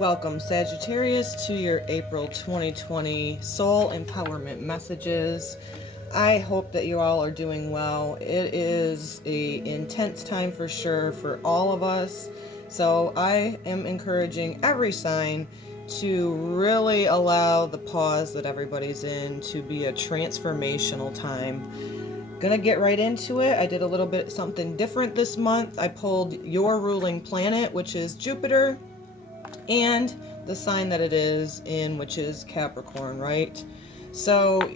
Welcome, Sagittarius, to your April 2020 Soul Empowerment Messages. I hope that you all are doing well. It is an intense time for sure for all of us. So I am encouraging every sign to really allow the pause that everybody's in to be a transformational time. Gonna get right into it. I did a little bit something different this month. I pulled your ruling planet, which is Jupiter, and the sign that it is in, which is Capricorn, right? So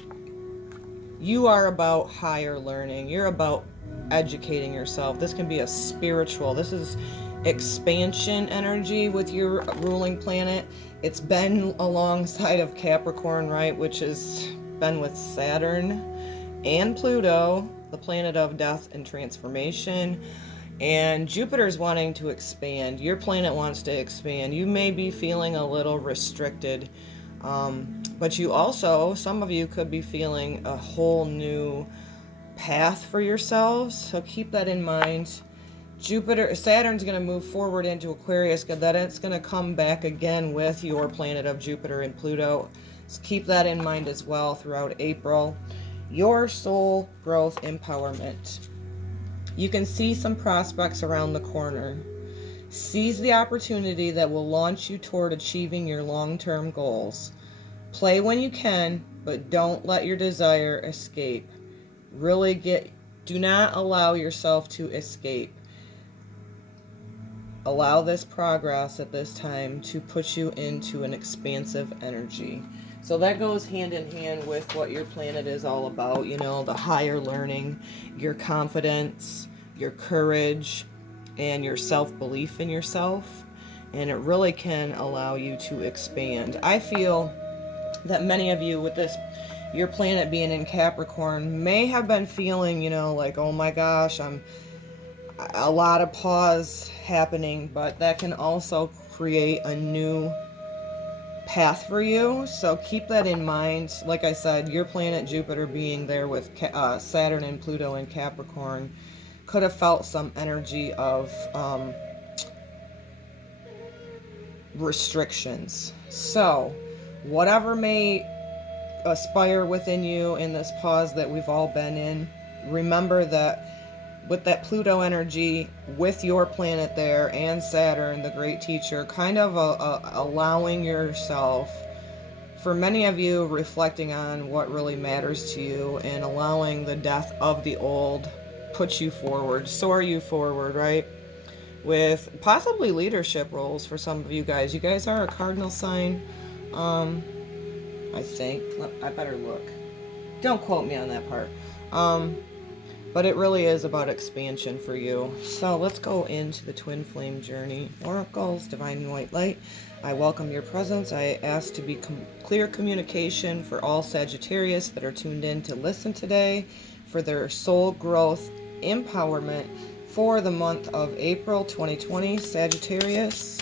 you are about higher learning. You're about educating yourself. This can be a spiritual. This is expansion energy with your ruling planet. It's been alongside of Capricorn, right? Which has been with Saturn and Pluto, the planet of death and transformation. And Jupiter's wanting to expand. Your planet wants to expand. You may be feeling a little restricted. But you also, some of you could be feeling a whole new path for yourselves. So keep that in mind. Saturn's going to move forward into Aquarius, then it's going to come back again with your planet of Jupiter and Pluto. So keep that in mind as well throughout April. Your soul growth empowerment. You can see some prospects around the corner. Seize the opportunity that will launch you toward achieving your long-term goals. Play when you can, but don't let your desire escape. Do not allow yourself to escape. Allow this progress at this time to put you into an expansive energy. So that goes hand in hand with what your planet is all about, the higher learning, your confidence, your courage, and your self-belief in yourself. And it really can allow you to expand. I feel that many of you with your planet being in Capricorn may have been feeling, like, oh my gosh, I'm a lot of pause happening, but that can also create a new path for you. So keep that in mind. Like I said, your planet Jupiter being there with Saturn and Pluto in Capricorn could have felt some energy of restrictions. So whatever may aspire within you in this pause that we've all been in, remember that with that Pluto energy, with your planet there and Saturn, the great teacher, kind of allowing yourself, for many of you, reflecting on what really matters to you and allowing the death of the old put you forward, soar you forward, right? With possibly leadership roles for some of you guys. You guys are a cardinal sign, I think. I better look. Don't quote me on that part. But it really is about expansion for you. So let's go into the twin flame journey. Oracles, divine white light. I welcome your presence. I ask to be clear communication for all Sagittarius that are tuned in to listen today for their soul growth empowerment for the month of April 2020. Sagittarius.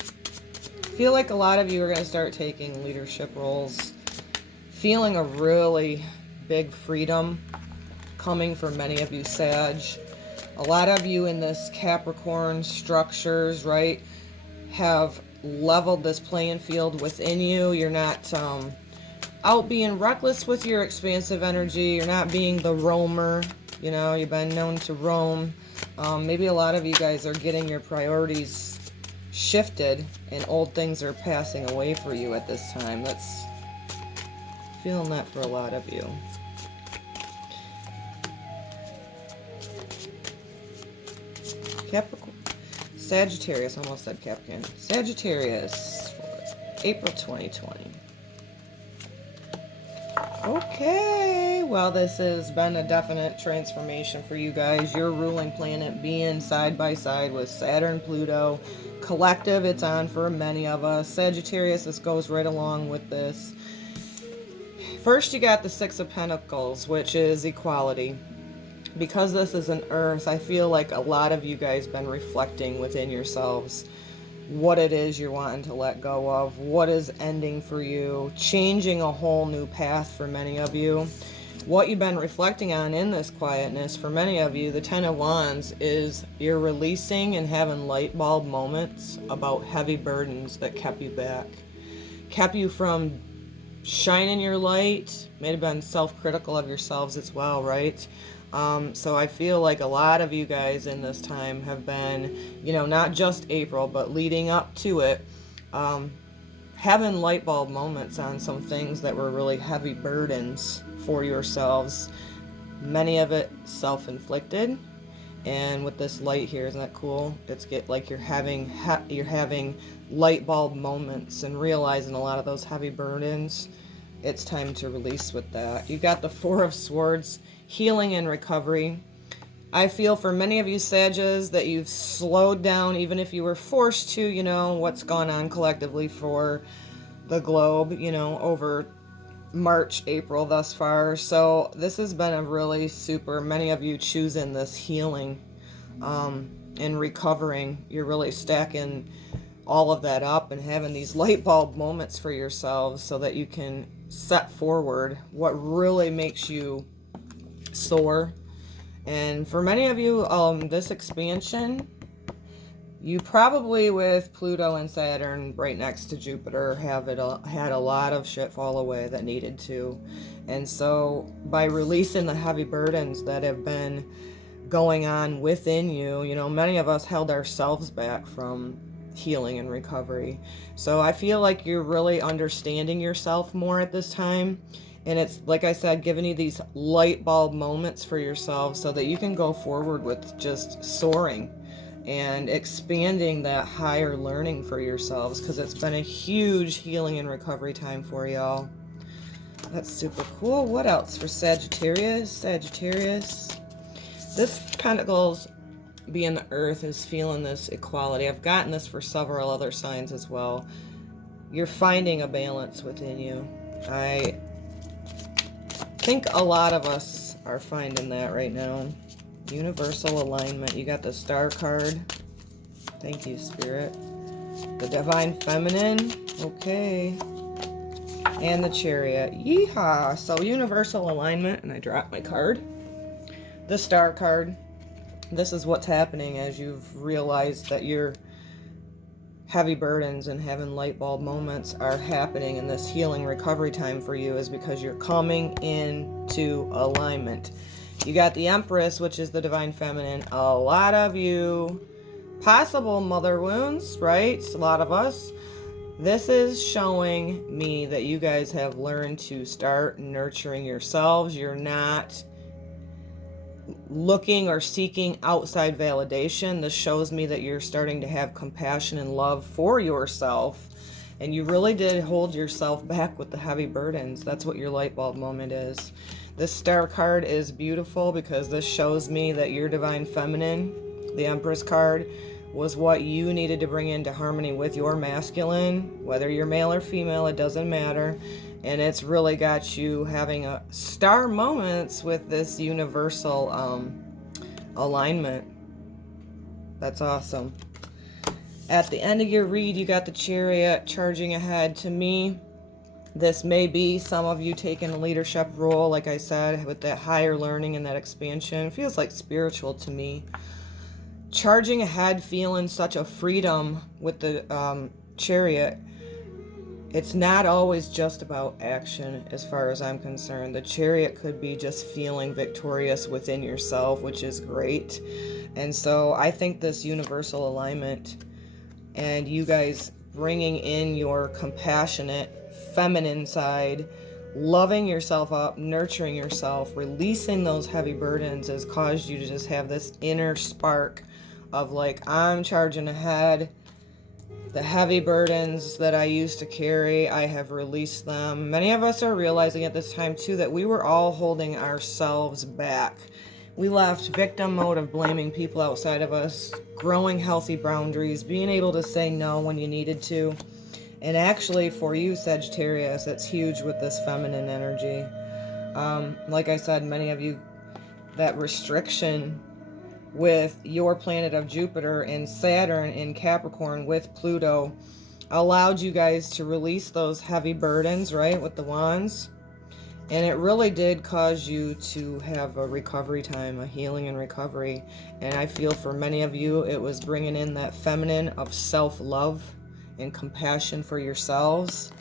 Feel like a lot of you are going to start taking leadership roles. Feeling a really big freedom coming for many of you, Sag. A lot of you in this Capricorn structures, right, have leveled this playing field within you. You're not out being reckless with your expansive energy. You're not being the roamer. You've been known to roam. Maybe a lot of you guys are getting your priorities shifted and old things are passing away for you at this time. That's feeling that for a lot of you. Capricorn, Sagittarius, almost said Capricorn. Sagittarius for April 2020. Okay, well, this has been a definite transformation for you guys. Your ruling planet being side by side with Saturn, Pluto. Collective, it's on for many of us. Sagittarius, this goes right along with this. First, you got the Six of Pentacles, which is equality. Because this is an earth, I feel like a lot of you guys been reflecting within yourselves what it is you're wanting to let go of, what is ending for you, changing a whole new path for many of you. what you've been reflecting on in this quietness, for many of you, the Ten of Wands, is you're releasing and having light bulb moments about heavy burdens that kept you back, kept you from shining your light, may have been self-critical of yourselves as well, right? So I feel like a lot of you guys in this time have been, not just April, but leading up to it, having light bulb moments on some things that were really heavy burdens for yourselves. Many of it self-inflicted. And with this light here, isn't that cool? It's like you're having light bulb moments and realizing a lot of those heavy burdens. It's time to release with that. You got the Four of Swords, healing and recovery. I feel for many of you Sages that you've slowed down, even if you were forced to, what's gone on collectively for the globe, over March, April thus far. So this has been a really many of you choosing this healing and recovering. You're really stacking all of that up and having these light bulb moments for yourselves so that you can set forward what really makes you soar. And for many of you, this expansion, you probably, with Pluto and Saturn right next to Jupiter, had a lot of shit fall away that needed to. And so by releasing the heavy burdens that have been going on within you, many of us held ourselves back from healing and recovery. So I feel like you're really understanding yourself more at this time. And it's, like I said, giving you these light bulb moments for yourself so that you can go forward with just soaring and expanding that higher learning for yourselves, because it's been a huge healing and recovery time for y'all. That's super cool. What else for Sagittarius? This Pentacles, being the Earth, is feeling this equality. I've gotten this for several other signs as well. You're finding a balance within you. I think a lot of us are finding that right now. Universal alignment. You got the Star card. Thank you, Spirit. The Divine Feminine. Okay. And the Chariot. Yeehaw! So universal alignment, and I dropped my card. The Star card. This is what's happening as you've realized that your heavy burdens and having light bulb moments are happening in this healing recovery time for you, is because you're coming into alignment. You got the Empress, which is the Divine Feminine. A lot of you, possible mother wounds, right? A lot of us. This is showing me that you guys have learned to start nurturing yourselves. You're not looking or seeking outside validation. This shows me that you're starting to have compassion and love for yourself. And you really did hold yourself back with the heavy burdens. That's what your light bulb moment is. This Star card is beautiful because this shows me that your Divine Feminine, the Empress card, was what you needed to bring into harmony with your masculine. Whether you're male or female, it doesn't matter. And it's really got you having a star moments with this universal alignment. That's awesome. At the end of your read, you got the Chariot charging ahead. To me, this may be some of you taking a leadership role, like I said, with that higher learning and that expansion. It feels like spiritual to me. Charging ahead, feeling such a freedom with the Chariot. It's not always just about action, as far as I'm concerned. The Chariot could be just feeling victorious within yourself, which is great. And so I think this universal alignment and you guys bringing in your compassionate feminine side, loving yourself up, nurturing yourself, releasing those heavy burdens has caused you to just have this inner spark of like, I'm charging ahead. The heavy burdens that I used to carry, I have released them. Many of us are realizing at this time too that we were all holding ourselves back. We left victim mode of blaming people outside of us, growing healthy boundaries, being able to say no when you needed to. And actually for you, Sagittarius, it's huge with this feminine energy. Like I said, many of you, that restriction with your planet of Jupiter and Saturn in Capricorn with Pluto allowed you guys to release those heavy burdens, right, with the wands. And it really did cause you to have a recovery time, a healing and recovery. And I feel for many of you, it was bringing in that feminine of self-love and compassion for yourselves.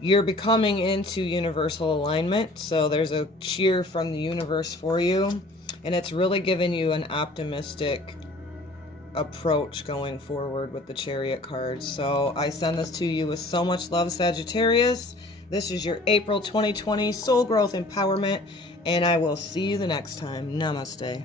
You're becoming into universal alignment, so there's a cheer from the universe for you. And it's really giving you an optimistic approach going forward with the Chariot cards. So I send this to you with so much love, Sagittarius. This is your April 2020 Soul Growth Empowerment, and I will see you the next time. Namaste.